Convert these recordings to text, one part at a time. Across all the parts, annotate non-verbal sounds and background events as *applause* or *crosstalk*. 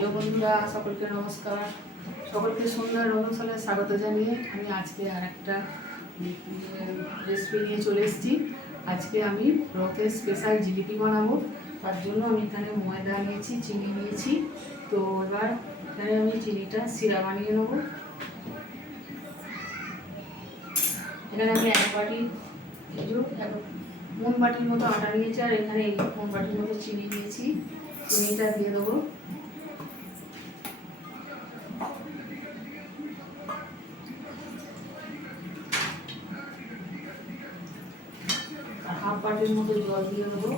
Hello বন্ধুরা, সকলকে নমস্কার। সকলকে সুন্দর রন্ধনশালে স্বাগত জানিয়ে আমি আজকে আর একটা রেসিপি নিয়ে চলে এসেছি। আজকে আমি রথের স্পেশাল জিলিপি বানাবো। তার জন্য আমি এখানে ময়দা নিয়েছি, চিনি নিয়েছি। তো এবার এখানে আমি চিনিটা সিরা বানিয়ে নেব। এখানে আমি এক বাটি এক- বাটির মতো আটা নিয়েছি, আর এখানে কোন বাটির মতো চিনি নিয়েছি। চিনিটা দিয়ে দেবো। বাটির মতো জল দিয়ে দেবো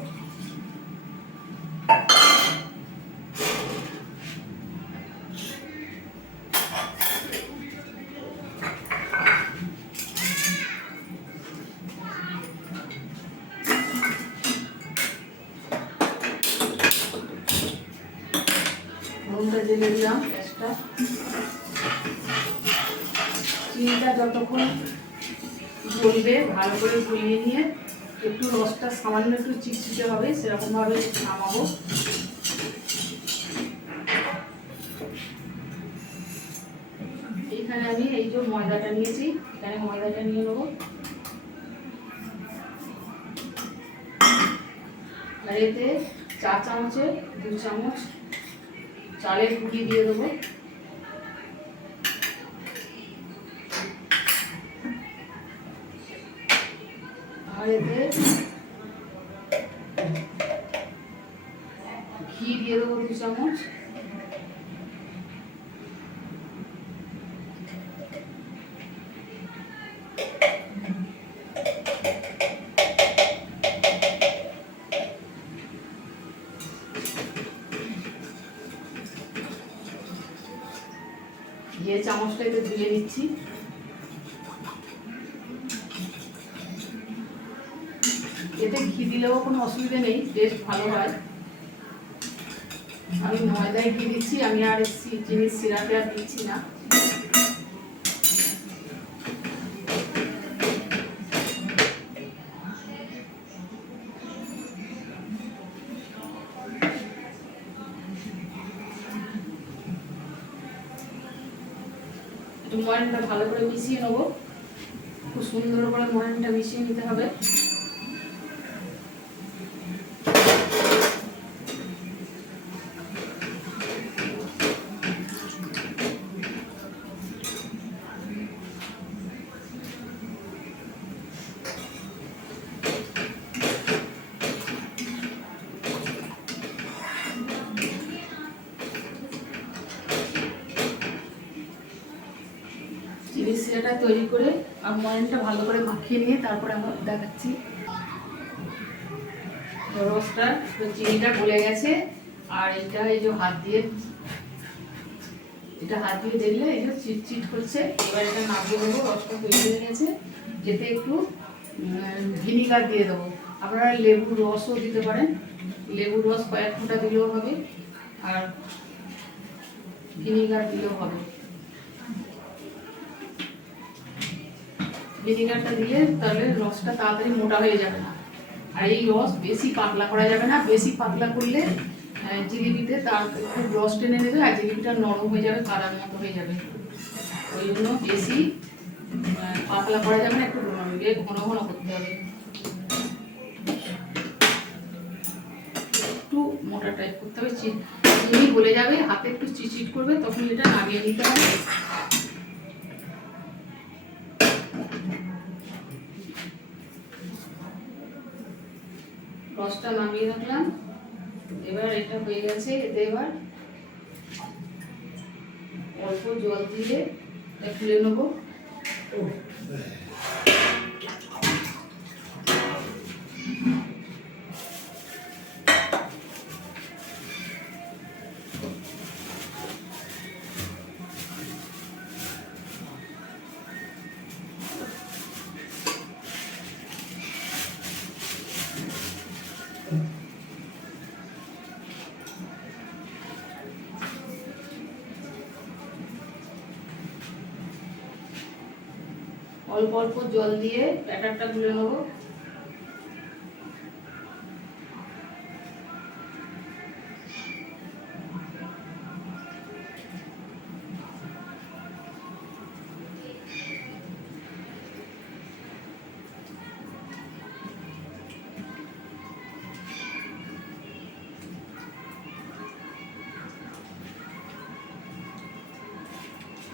চিনিটা যতক্ষণ গলবে ভালো করে গলিয়ে নিয়ে একটু রসটা সামান্য একটু চিটচিটে হবে, সেরকমভাবে নামাবো। এখানে আমি এই যে ময়দাটা নিয়েছি, এখানে ময়দাটা নিয়ে নেব। আর এতে চা চামচে দু চামচ চালের গুঁড়ি দিয়ে দেবো। এতে ঘি দিলেও কোনো অসুবিধা নেই টেস্ট ভালো হয়। আমি ময়দায় ঘি দিচ্ছি, আমি আর চিনি সিরাপে আর দিচ্ছি না। ময়নটা ভালো করে মিশিয়ে নেব। খুব সুন্দর করে ময়নটা মিশিয়ে নিতে হবে। চিনি সিরাটা তৈরি করে আর ময়নটা ভালো করে মাখিয়ে নিয়ে তারপরে আমরা দেখাচ্ছি। রসটা চিনিটা গলে গেছে, আর এটা এই যে হাত দিয়ে, এটা হাত দিয়ে দেখলে এই যে চিটচিট করছে। এবার এটা নামিয়ে দেবো রসটা তৈরি হয়ে গেছে। এতে একটু ভিনিগার দিয়ে দেবো। আপনারা লেবুর রসও দিতে পারেন। লেবুর রস কয়েক ফোঁটা দিলেও হবে, আর ভিনিগার দিলেও হবে। ভিনিগারটা দিলে তাহলে রসটা তাড়াতাড়ি মোটা হয়ে যাবে না। আর এই রস বেশি পাতলা করা যাবে না, বেশি পাতলা করলে জিলিপিতে তার খুব রস টেনে নেবে আর জিলিপিটা নরম হয়ে যাবে, কাদার মতো হয়ে যাবে। ওই জন্য বেশি পাতলা করা যাবে না, একটু ঘন ঘন করতে হবে। একটু মোটা টাইপ করতে হবে চিনি গলে যাবে, হাতে একটু চিটচিট করবে, তখন এটা নামিয়ে নিতে হবে। রসটা নামিয়ে রাখলাম। এবার এটা হয়ে গেছে এতে এবার অল্প জল দিয়ে খুলে নেব। জল দিয়ে ব্যাটারটা গুলে নেব।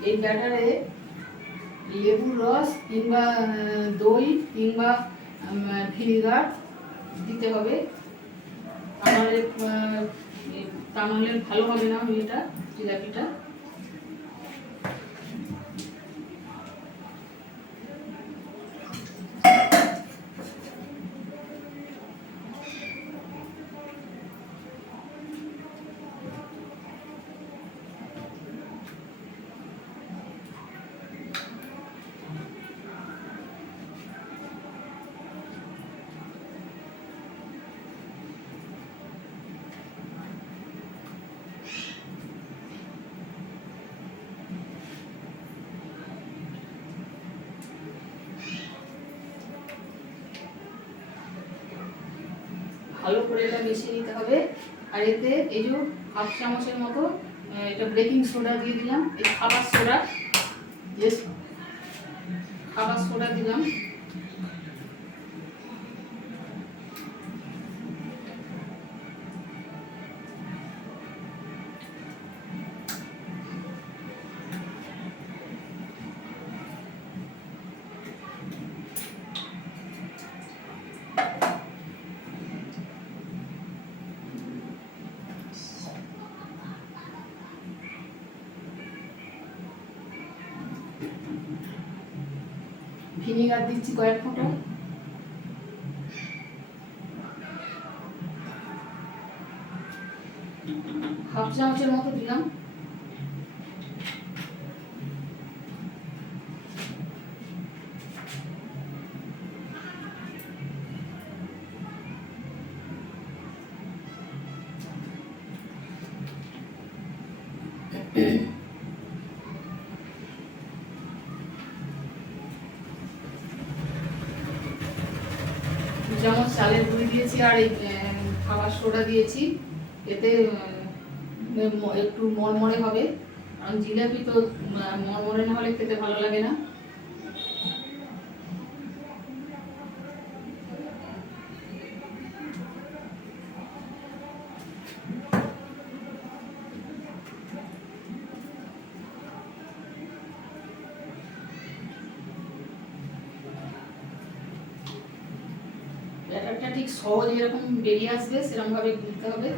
এই ব্যাটারে লেবুর রস কিংবা দই কিংবা ভিনিগার দিতে হবে। তাহলে নাহলে আহ, এ, তা নাহলে ভালো হবে না এটা জিলাপিটা। ভালো করে এটা মিশিয়ে নিতে হবে। আর এতে এই যে হাফ চামচের মতো এটা বেকিং সোডা দিয়ে দিলাম। এই খাবার সোডা খাবার সোডা দিলাম। ভিনিগার দিচ্ছি কয়েক ফোঁটা। হাফ চামচের মতো দিলাম। দু *coughs* চামচ চালের গুঁড়ি দিয়েছি আর এই খাবার সোডা দিয়েছি। এতে একটু মরমরে হবে। কারণ জিলাপি তো মরমরে না হলে খেতে ভালো লাগে না। ব্যাটারটা ঠিক সহজ এরকম বেরিয়ে আসবে সেরকম ভাবে গুলতে হবে।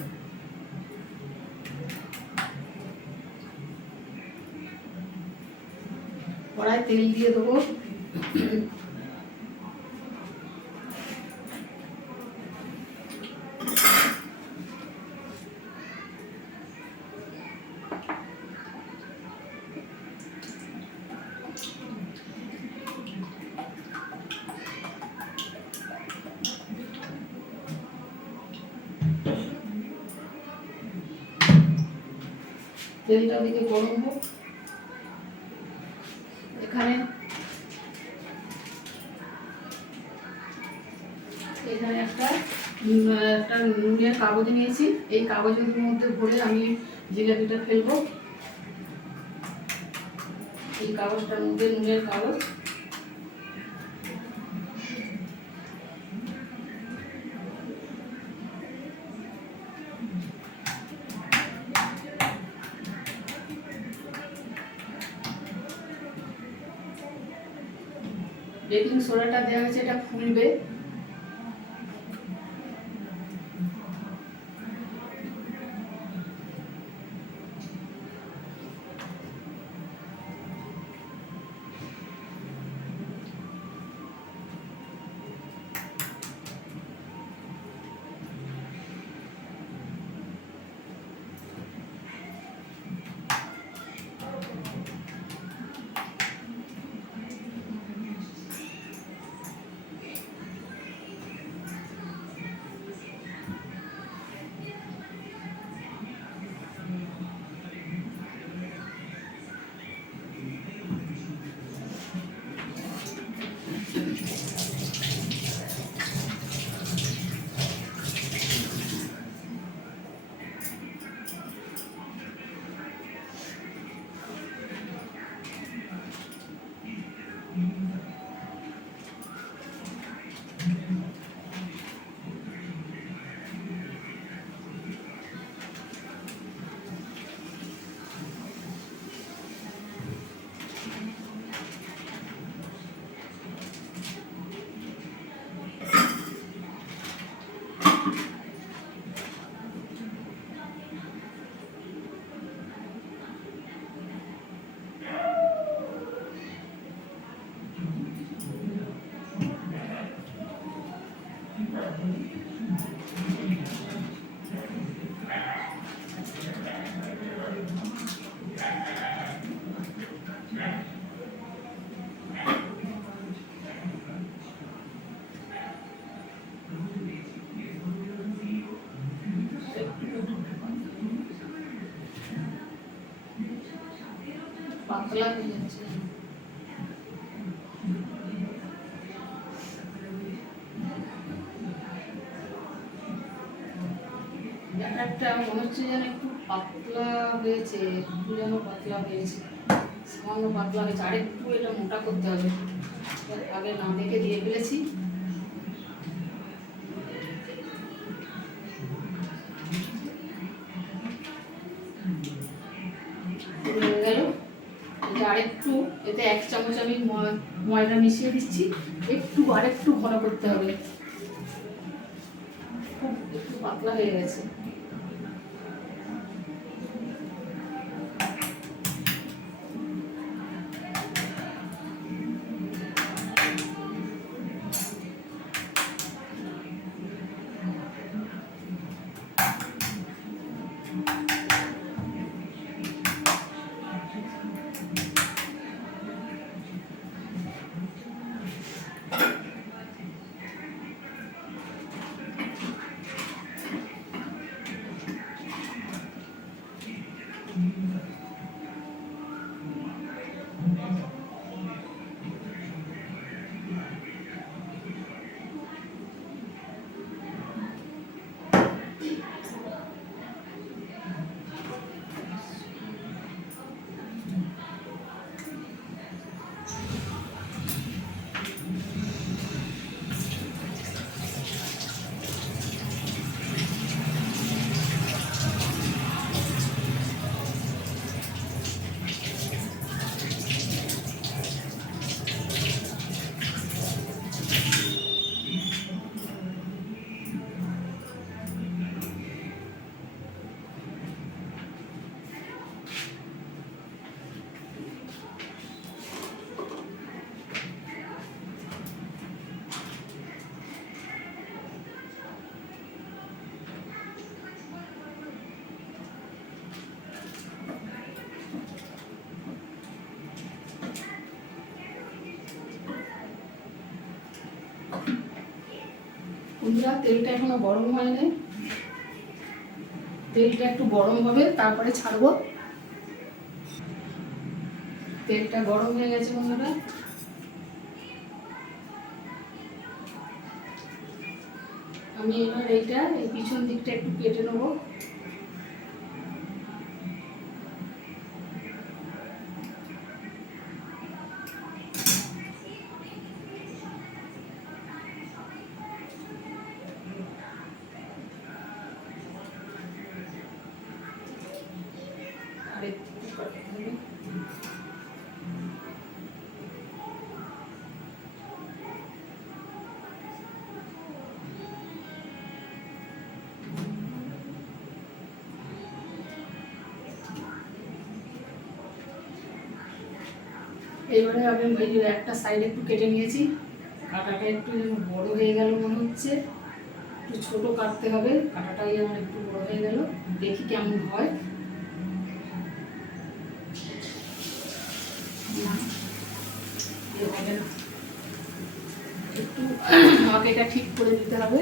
কড়াই তেল দিয়ে দেবো। তেলটা ওদিকে গরম হোক। এখানে এখানে একটা একটা নুনের কাগজ নিয়েছি। এই কাগজের মধ্যে ভরে আমি জিলাপিটা ফেলব। এই কাগজটার মধ্যে নুনের কাগজ। সোডাটা দেওয়া হয়েছে এটা ফুলবে। একটা মনে হচ্ছে যেন একটু পাতলা হয়েছে, একটু যেন পাতলা হয়েছে। সামান্য পাতলা হয়েছে। আর একটু এটা মোটা করতে হবে। আগে না দেখে দিয়ে ফেলেছি। আরেকটু, এতে এক চামচ আমি ময়দা মিশিয়ে দিচ্ছি। একটু, আরেকটু ঘন করতে হবে। খুব একটু পাতলা হয়ে গেছে। বন্ধুরা তেলটা এখনও গরম হয় নাই। তেলটা একটু গরম হবে, তারপরে ছাড়ব। তেলটা গরম হয়ে গেছে বন্ধুরা। আমি এবার এইটা, এই পিছন দিকটা একটু কেটে নেব। এই যে একটা সাইড একটু কেটে নিয়েছি। কাটাটা একটু বড় হয়ে গেল মনে হচ্ছে। একটু ছোট কাটতে হবে, কাটাটাই আমার একটু বড় হয়ে গেল। দেখি কেমন হয়। একটু আমাকে এটা ঠিক করে দিতে হবে।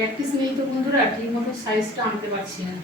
প্র্যাকটিস নেই তো বন্ধুরা ঠিক মতো সাইজটা আনতে পারছি না।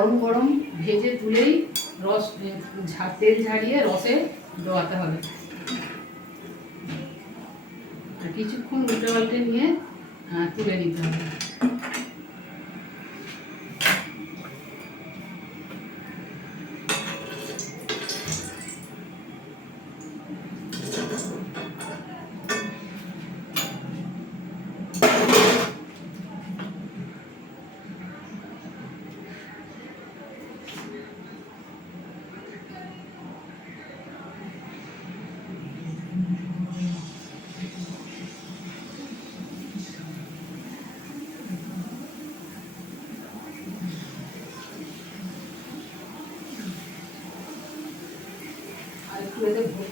গরম গরম ভেজে তুলেই রস তেল ঝাড়িয়ে রসে ডোয়াতে হবে। আর কিছুক্ষণ উল্টে পাল্টে নিয়ে তুলে নিতে হবে।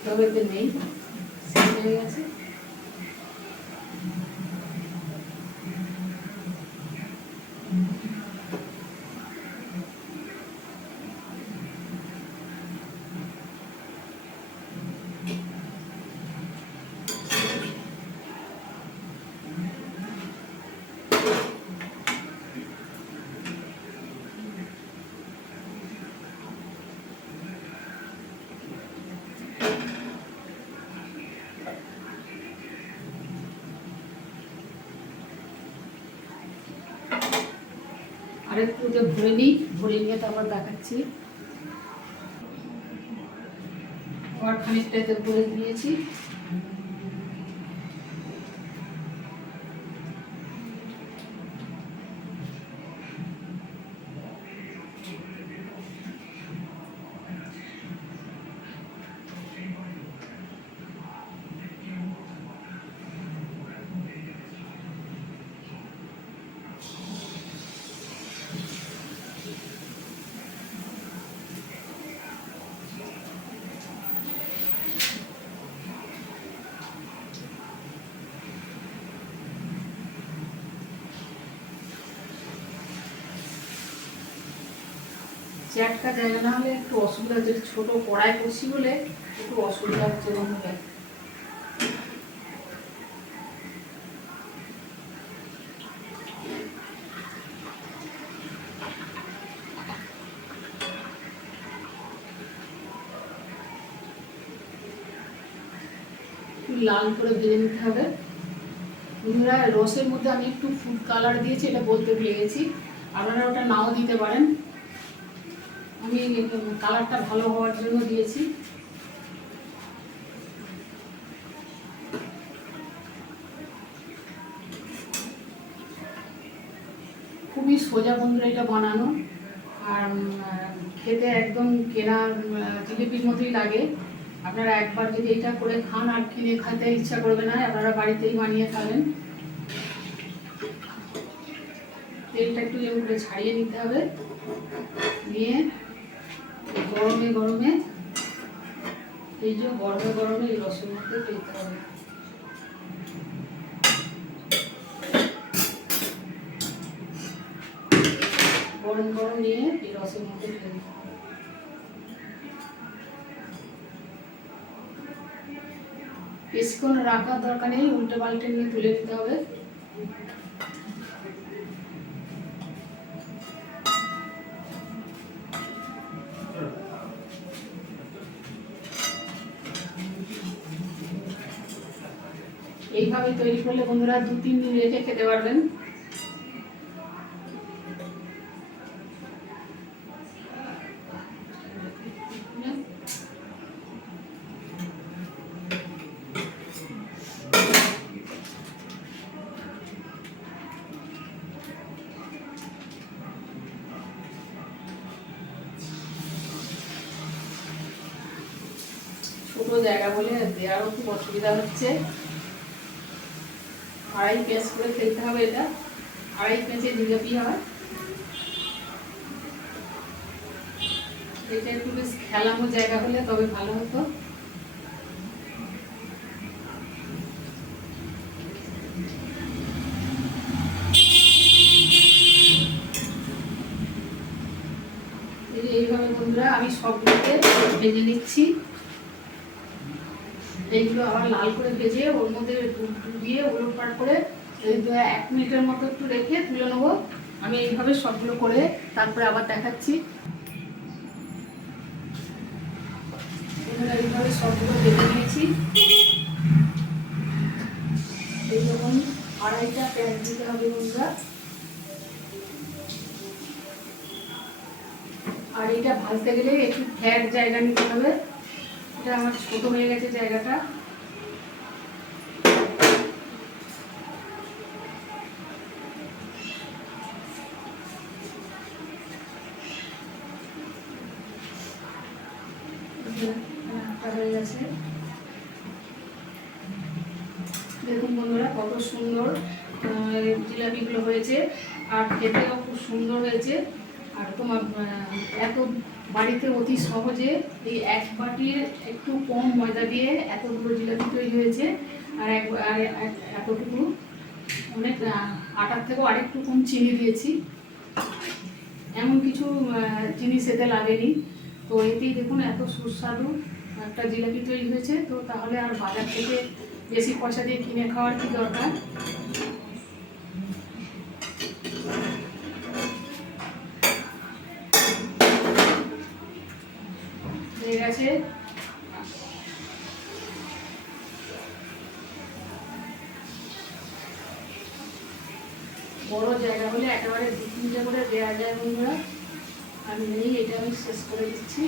এতে ভরতে হবে এতে নেই। শেষ হয়ে গেছে? আর ভরে নিই ভরে নিয়ে তারপর দেখাচ্ছি। আবার খানিকটা এতে ভরে দিয়েছি। চ্যাটকা জায়গা না হলে একটু অসুবিধা হচ্ছে। ছোট কড়াই করছি বলে, একটু অসুবিধা হচ্ছে একটু লাল করে ভেজে নিতে হবে। রসের মধ্যে আমি একটু ফুড কালার দিয়েছি, এটা বলতে ভুলে গেছি। আপনারা ওটা নাও দিতে পারেন। আমি কালারটা ভালো হওয়ার জন্য দিয়েছি। খুবই সোজা বন্ধুরা এটা বানানো। আর খেতে একদম কেনা জিলিপির মতোই লাগে। আপনারা একবার যদি এটা করে খান আর কিনে খেতে ইচ্ছা করবে না, আপনারা বাড়িতেই বানিয়ে খাবেন। তেলটা একটু যেমন করে ছাড়িয়ে নিতে হবে। নিয়ে গরমে গরমে। এই যে গরমে গরমে এই রসের মধ্যে হবে। গরম গরম নিয়ে এই রসের মধ্যে ফেলে বেশিক্ষণ রাখার দরকার নেই উল্টে পাল্টে নিয়ে তুলে নিতে হবে। করলে বন্ধুরা দু, তিন দিন রেখে খেতে পারবেন। ছোট জায়গা বলে দেওয়ারও খুব অসুবিধা হচ্ছে। আড়াই পেঁচ করে ফেলতে হবে এটা। আড়াই পেঁচে জিলাপি হয়। এটা একটু বেশ খেলামো জায়গা হলে তবে ভালো হতো। এইভাবে বন্ধুরা আমি সবগুলোকে ভেজে নিচ্ছি। এইগুলো আবার লাল করে ভেজে ওর মধ্যে ডুবিয়ে উলট পাট করে এক মিনিটের মতো একটু রেখে তুলে নেব। আমি এইভাবে সবগুলো করে তারপরে আবার দেখাচ্ছি। এইভাবে সবগুলো দেখে নিয়েছি। এইরকম আড়াইটা পেঁয়াজ দিতে হবে বন্ধুরা। আর এটা ভাজতে গেলে একটু ফ্যাট জায়গা নিতে হবে। এটা আমার ছোট হয়ে গেছে জায়গাটা। হয়ে গেছে। দেখুন বন্ধুরা, কত সুন্দর জিলাপিগুলো হয়েছে। আর খেতেও খুব সুন্দর হয়েছে। আর তোমার এত বাড়িতে অতি সহজে এই এক বাটির একটু কম ময়দা দিয়ে এতগুলো জিলাপি তৈরি হয়েছে, আর এক আর এতটুকু, অনেক আটার থেকেও আরেকটু কম চিনি দিয়েছি। এমন কিছু জিনিস এতে লাগেনি। তো এতেই দেখুন এত সুস্বাদু একটা জিলাপি তৈরি হয়েছে। তো তাহলে আর বাজার থেকে বেশি পয়সা দিয়ে কিনে খাওয়ার কি দরকার? হয়ে গেছে। বড় জায়গা হলে একেবারে দু তিনটে করে দেওয়া যায় বন্ধুরা। আমি নেই, এটা আমি শেষ করে দিচ্ছি।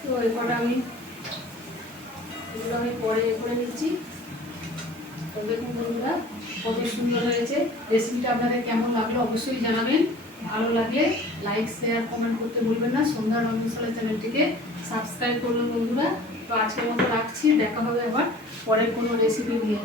তো কটা আমি এগুলো আমি পরে এ করে নিচ্ছি। তো দেখুন বন্ধুরা। কত সুন্দর হয়েছে। রেসিপিটা আপনাদের কেমন লাগল অবশ্যই জানাবেন। ভালো লাগলে লাইক শেয়ার কমেন্ট করতে ভুলবেন না। সন্ধ্যা রন্ধনশালা চ্যানেলটিকে সাবস্ক্রাইব করবেন বন্ধুরা। তো আজকের মতো রাখছি। দেখা হবে আবার পরের কোনো রেসিপি নিয়ে।